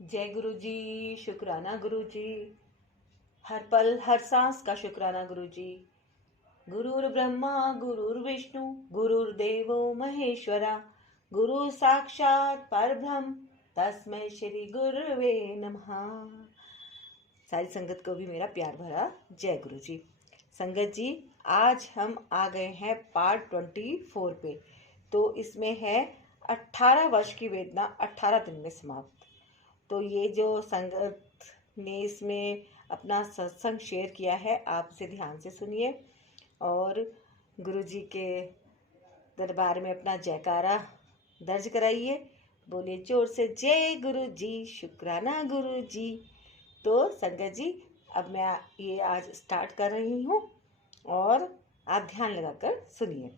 जय गुरु जी। शुक्राना गुरु जी। हर पल हर सांस का शुक्राना गुरु जी। गुरुर् ब्रह्मा गुरुर्विष्णु गुरुर्देवो महेश्वरा गुरु साक्षात परब्रह्म तस्मै श्री गुरुवे नमः। सारी संगत को भी मेरा प्यार भरा जय गुरु जी। संगत जी, आज हम आ गए हैं पार्ट 24 पे। तो इसमें है 18 वर्ष की वेदना 18 दिन में समाप्त। तो ये जो संगत ने इसमें अपना सत्संग शेयर किया है, आप इसे ध्यान से सुनिए और गुरु जी के दरबार में अपना जयकारा दर्ज कराइए। बोलिए जोर से जय गुरु जी, शुक्राना गुरु जी। तो संगत जी, अब मैं ये आज स्टार्ट कर रही हूँ और आप ध्यान लगाकर सुनिए।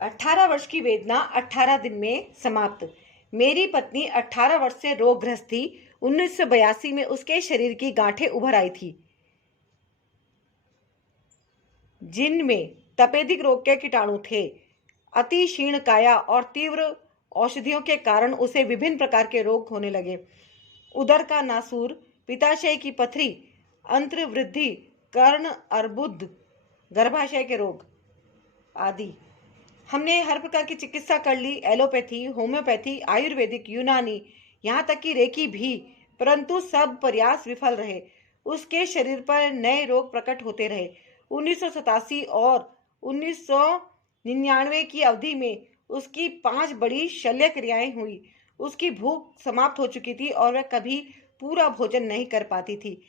18 वर्ष की वेदना 18 दिन में समाप्त। मेरी पत्नी 18 वर्ष से रोगग्रस्त थी। 1982 में उसके शरीर की गांठें उभर आई थी, जिनमें तपेदिक रोग के कीटाणु थे। अति क्षीण काया और तीव्र औषधियों के कारण उसे विभिन्न प्रकार के रोग होने लगे। उदर का नासूर, पित्ताशय की पथरी, अंत्रवृद्धि, कर्ण अर्बुद, गर्भाशय के रोग आदि। हमने हर प्रकार की चिकित्सा कर ली, एलोपैथी, होम्योपैथी, आयुर्वेदिक, यूनानी, यहाँ तक कि रेकी भी, परंतु सब प्रयास विफल रहे। उसके शरीर पर नए रोग प्रकट होते रहे। 1987 और 1999 की अवधि में उसकी 5 बड़ी शल्य क्रियाएं हुई। उसकी भूख समाप्त हो चुकी थी और वह कभी पूरा भोजन नहीं कर पाती थी।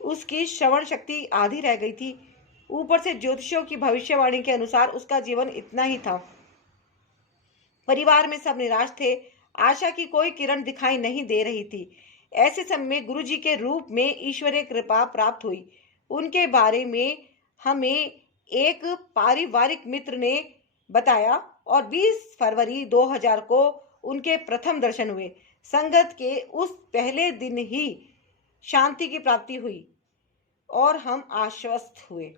उसकी श्रवण शक्ति आधी रह गई थी। ऊपर से ज्योतिषियों की भविष्यवाणी के अनुसार उसका जीवन इतना ही था। परिवार में सब निराश थे। आशा की कोई किरण दिखाई नहीं दे रही थी। ऐसे समय में गुरुजी के रूप में ईश्वरीय कृपा प्राप्त हुई। उनके बारे में हमें एक पारिवारिक मित्र ने बताया और 20 फरवरी 2000 को उनके प्रथम दर्शन हुए। संगत के उस पहले दिन ही शांति की प्राप्ति हुई और हम आश्वस्त हुए।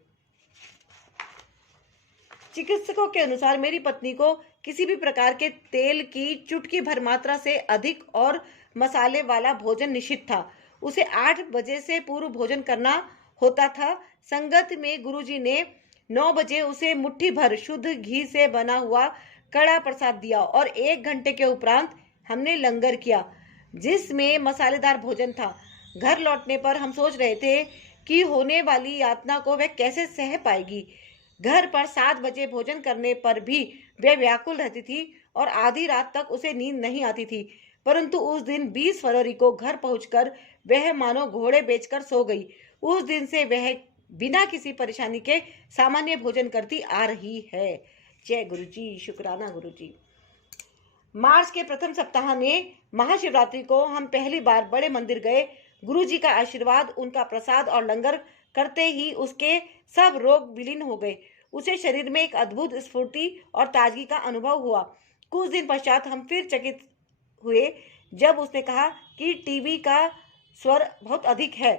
चिकित्सकों के अनुसार मेरी पत्नी को किसी भी प्रकार के तेल की चुटकी भर मात्रा से अधिक और मसाले वाला भोजन निषिद्ध था। उसे 8 बजे से पूर्व भोजन करना होता था। संगत में गुरुजी ने 9 बजे उसे मुट्ठी भर शुद्ध घी से बना हुआ कड़ा प्रसाद दिया और 1 घंटे के उपरांत हमने लंगर किया, जिसमें मसालेदार भोजन था। घर लौटने पर हम सोच रहे थे कि होने वाली यातना को वह कैसे सह पाएगी। घर पर 7 बजे भोजन करने पर भी वह व्याकुल रहती थी और आधी रात तक उसे नींद नहीं आती थी। परंतु उस दिन 20 फरवरी को घर पहुंचकर वह मानो घोड़े बेचकर सो गई। उस दिन से वह बिना किसी परेशानी के सामान्य भोजन करती आ रही है। जय गुरु जी, शुक्राना गुरु जी। मार्च के प्रथम सप्ताह में महाशिवरात्रि को हम पहली बार बड़े मंदिर गए। गुरु जी का आशीर्वाद, उनका प्रसाद और लंगर करते ही उसके सब रोग विलीन हो गए। उसे शरीर में एक अद्भुत स्फूर्ति और ताजगी का अनुभव हुआ। कुछ दिन पश्चात हम फिर चकित हुए जब उसने कहा कि टीवी का स्वर बहुत अधिक है।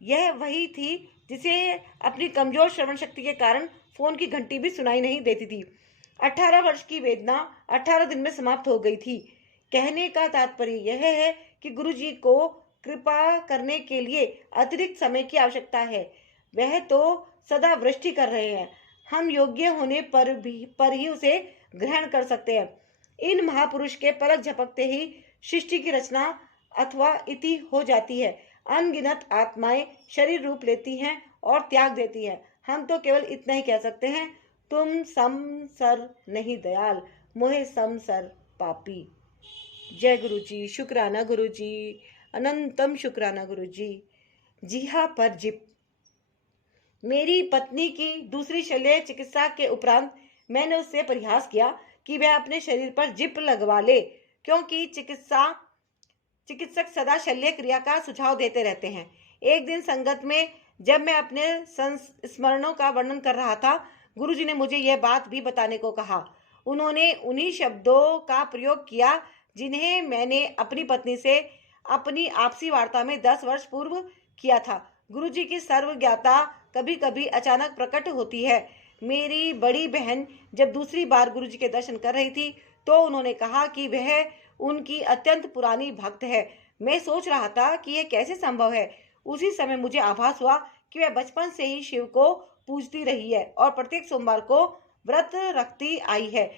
यह वही थी जिसे अपनी कमजोर श्रवण शक्ति के कारण फोन की घंटी भी सुनाई नहीं देती थी। 18 वर्ष की वेदना 18 दिन में समाप्त हो गई थी। कहने का तात्पर्य यह है कि गुरु जी को कृपा करने के लिए अतिरिक्त समय की आवश्यकता है। वह तो सदा वृष्टि कर रहे हैं। हम योग्य होने पर ही उसे ग्रहण कर सकते हैं। इन महापुरुष के पलक झपकते ही सृष्टि की रचना अथवा इति हो जाती है। अनगिनत आत्माएं शरीर रूप लेती हैं और त्याग देती हैं। हम तो केवल इतना ही कह सकते हैं, तुम समसर नहीं दयाल, मोहे समसर पापी। जय गुरु जी, शुक्राना गुरु जी, अनंतम शुक्राना गुरु जी। जी हाँ पर जिप। मेरी पत्नी की दूसरी शल्य चिकित्सा के उपरांत मैंने उससे प्रयास किया कि वह अपने शरीर पर जिप लगवा ले, क्योंकि चिकित्सक सदा शल्य क्रिया का सुझाव देते रहते हैं। एक दिन संगत में जब मैं अपने संस्मरणों का वर्णन कर रहा था, गुरुजी ने मुझे यह बात भी बताने को कहा। उन्होंने उन्हीं शब्दों का प्रयोग किया जिन्हें मैंने अपनी पत्नी से अपनी आपसी वार्ता में 10 वर्ष पूर्व किया था। गुरुजी की सर्वज्ञता कभी कभी अचानक प्रकट होती है। मेरी बड़ी बहन जब दूसरी बार गुरुजी के दर्शन कर रही थी तो उन्होंने कहा कि वह उनकी अत्यंत पुरानी भक्त है। मैं सोच रहा था कि यह कैसे संभव है। उसी समय मुझे आभास हुआ कि वह बचपन से ही शिव को पूजती रही है और प्रत्येक सोमवार को व्रत रखती आई है।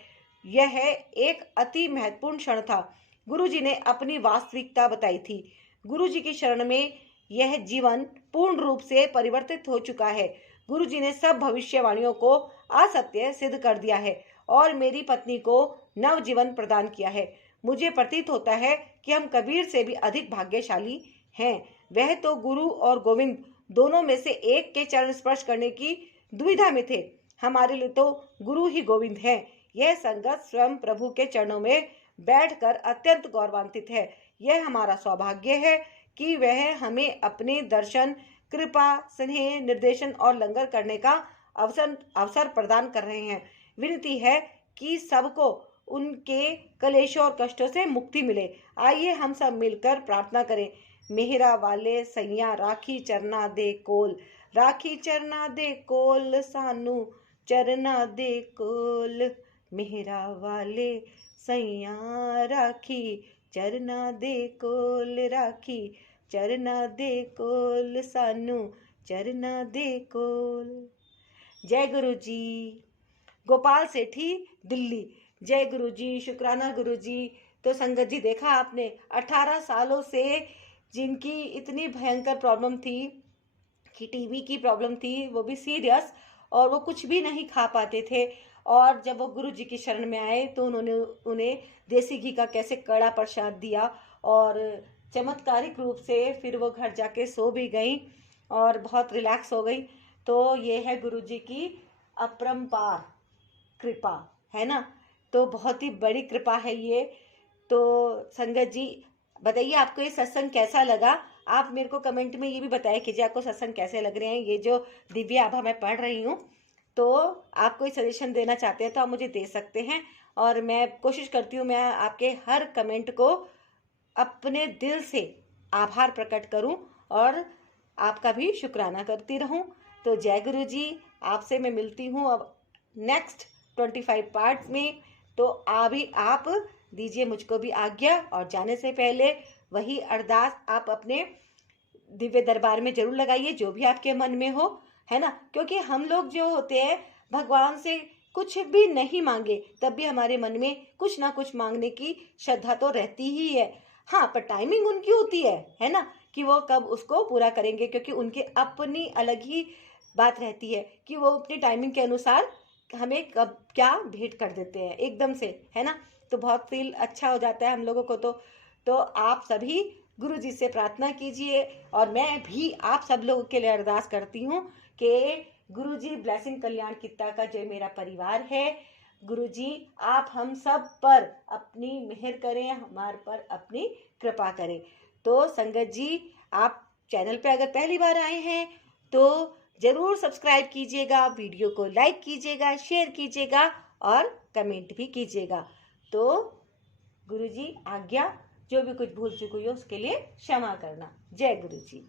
यह एक अति महत्वपूर्ण क्षण था। गुरुजी ने अपनी वास्तविकता बताई थी। गुरुजी की शरण में यह जीवन पूर्ण रूप से परिवर्तित हो चुका है। गुरुजी ने सब भविष्यवाणियों को असत्य सिद्ध कर दिया है और मेरी पत्नी को नव जीवन प्रदान किया है। मुझे प्रतीत होता है कि हम कबीर से भी अधिक भाग्यशाली हैं। वह तो गुरु और गोविंद दोनों में से एक के चरण स्पर्श करने की दुविधा में थे। हमारे लिए तो गुरु ही गोविंद हैं। यह संगत स्वयं प्रभु के चरणों में बैठकर अत्यंत गौरवान्वित है। यह हमारा सौभाग्य है कि वह हमें अपने दर्शन, कृपा, स्नेह, निर्देशन और लंगर करने का अवसर प्रदान कर रहे हैं। विनती है कि सबको उनके कलेशों और कष्टों से मुक्ति मिले। आइए हम सब मिलकर प्रार्थना करें। मेहरा वाले सैया राखी चरना दे कोल, राखी चरना दे कोल सानू चरना दे कोल। मेहरा वाले सैया राखी चरना दे कोल, राखी चरना दे कोल सानू चरना दे कोल। जय गुरु जी। गोपाल सेठी, दिल्ली। जय गुरु जी, शुक्राना गुरु जी। तो संगत जी, देखा आपने 18 सालों से जिनकी इतनी भयंकर प्रॉब्लम थी कि टीबी की प्रॉब्लम थी, वो भी सीरियस, और वो कुछ भी नहीं खा पाते थे। और जब वो गुरु जी की शरण में आए तो उन्होंने उन्हें देसी घी का कैसे कड़ा प्रसाद दिया और चमत्कारिक रूप से फिर वो घर जाके सो भी गई और बहुत रिलैक्स हो गई। तो ये है गुरु जी की अपरंपार कृपा, है ना। तो बहुत ही बड़ी कृपा है ये। तो संगत जी, बताइए आपको ये सत्संग कैसा लगा। आप मेरे को कमेंट में ये भी बताया कीजिए आपको सत्संग कैसे लग रहे हैं। ये जो दिव्य आभा मैं पढ़ रही हूँ, तो आप कोई सजेशन देना चाहते हैं तो आप मुझे दे सकते हैं। और मैं कोशिश करती हूँ मैं आपके हर कमेंट को अपने दिल से आभार प्रकट करूँ और आपका भी शुक्राना करती रहूँ। तो जय गुरु जी। आपसे मैं मिलती हूँ अब नेक्स्ट 25 पार्ट्स में। तो आप दीजिए मुझको भी आज्ञा, और जाने से पहले वही अरदास आप अपने दिव्य दरबार में जरूर लगाइए जो भी आपके मन में हो, है ना। क्योंकि हम लोग जो होते हैं भगवान से कुछ भी नहीं मांगे तब भी हमारे मन में कुछ ना कुछ मांगने की श्रद्धा तो रहती ही है। हाँ, पर टाइमिंग उनकी होती है ना, कि वो कब उसको पूरा करेंगे, क्योंकि उनके अपनी अलग ही बात रहती है कि वो अपनी टाइमिंग के अनुसार हमें कब क्या भेंट कर देते हैं एकदम से, है ना। तो बहुत फील अच्छा हो जाता है हम लोगों को। तो आप सभी गुरु जी से प्रार्थना कीजिए, और मैं भी आप सब लोगों के लिए अरदास करती हूँ कि गुरु जी ब्लेसिंग कल्याण कित्ता का जो मेरा परिवार है, गुरु जी आप हम सब पर अपनी मेहर करें, हमारे पर अपनी कृपा करें। तो संगत जी, आप चैनल पे अगर पहली बार आए हैं तो जरूर सब्सक्राइब कीजिएगा, वीडियो को लाइक कीजिएगा, शेयर कीजिएगा और कमेंट भी कीजिएगा। तो गुरु जी आज्ञा, जो भी कुछ भूल चुकी हो उसके लिए क्षमा करना। जय गुरु जी।